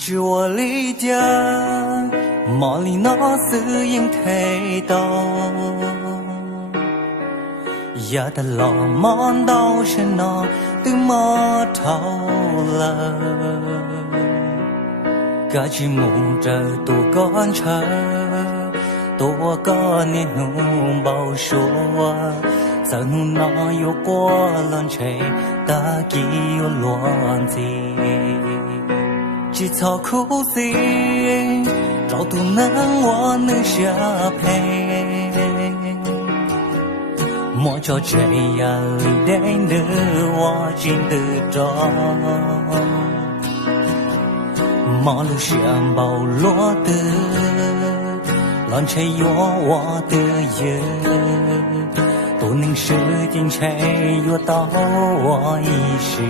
知我理解，毛里那是应太多，也得老忙到是那的码头了，该去木着多干车，多个年农包说，在努那有过乱车，大几有乱子。chỉ cho苦心，找都能我能下陪，莫叫这样里的的我真的着，马路上暴落的，乱车有我的人，都能使劲车有到我一时。